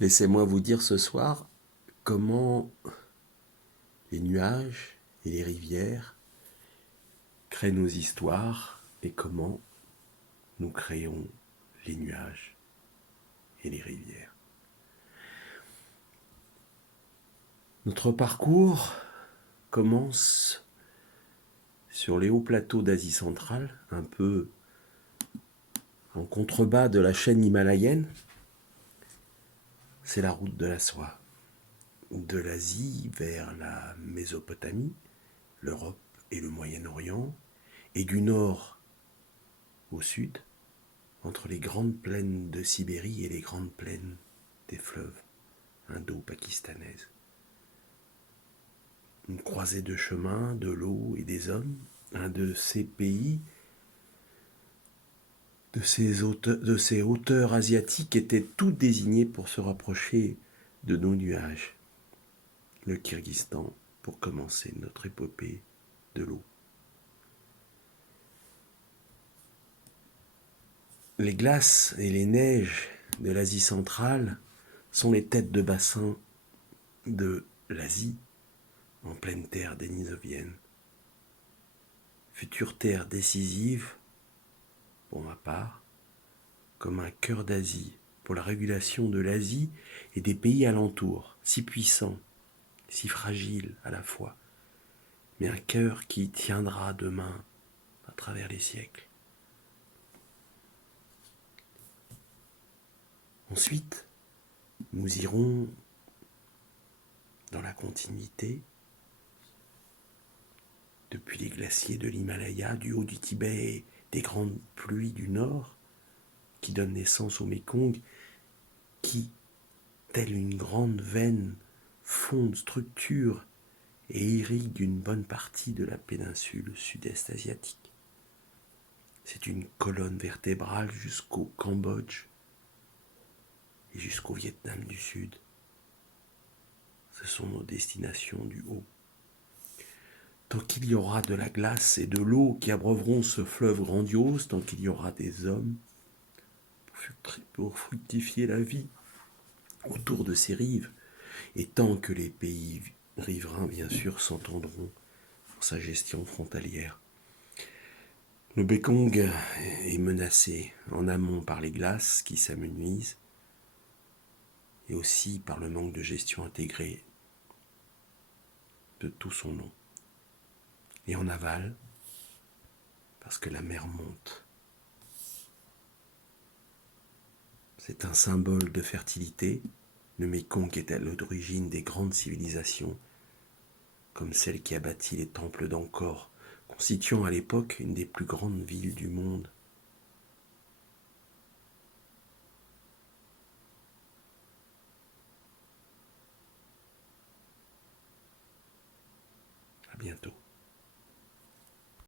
Laissez-moi vous dire ce soir comment les nuages et les rivières créent nos histoires et comment nous créons les nuages et les rivières. Notre parcours commence sur les hauts plateaux d'Asie centrale, un peu en contrebas de la chaîne himalayenne. C'est la route de la soie. De l'Asie vers la Mésopotamie, l'Europe et le Moyen-Orient, et du nord au sud, entre les grandes plaines de Sibérie et les grandes plaines des fleuves indo-pakistanaises. Une croisée de chemins, de l'eau et des hommes, un de ces pays, de ces hauteurs asiatiques étaient tout désignés pour se rapprocher de nos nuages. Le Kyrgyzstan, pour commencer notre épopée de l'eau. Les glaces et les neiges de l'Asie centrale sont les têtes de bassin de l'Asie, en pleine terre dénisovienne. Future terre décisive, pour ma part, comme un cœur d'Asie, pour la régulation de l'Asie et des pays alentours, si puissants, si fragiles à la fois, mais un cœur qui tiendra demain à travers les siècles. Ensuite, nous irons dans la continuité, depuis les glaciers de l'Himalaya, du haut du Tibet et des grandes pluies du nord, qui donnent naissance au Mékong, qui, telle une grande veine, fondent, structurent et irriguent une bonne partie de la péninsule sud-est asiatique. C'est une colonne vertébrale jusqu'au Cambodge et jusqu'au Vietnam du Sud. Ce sont nos destinations du haut. Tant qu'il y aura de la glace et de l'eau qui abreuveront ce fleuve grandiose, tant qu'il y aura des hommes pour fructifier la vie autour de ces rives, et tant que les pays riverains, bien sûr, s'entendront pour sa gestion frontalière. Le Mékong est menacé en amont par les glaces qui s'amenuisent et aussi par le manque de gestion intégrée de tout son long. Et en aval, parce que la mer monte. C'est un symbole de fertilité. Le Mékong est à l'origine des grandes civilisations, comme celle qui a bâti les temples d'Angkor, constituant à l'époque une des plus grandes villes du monde. À bientôt.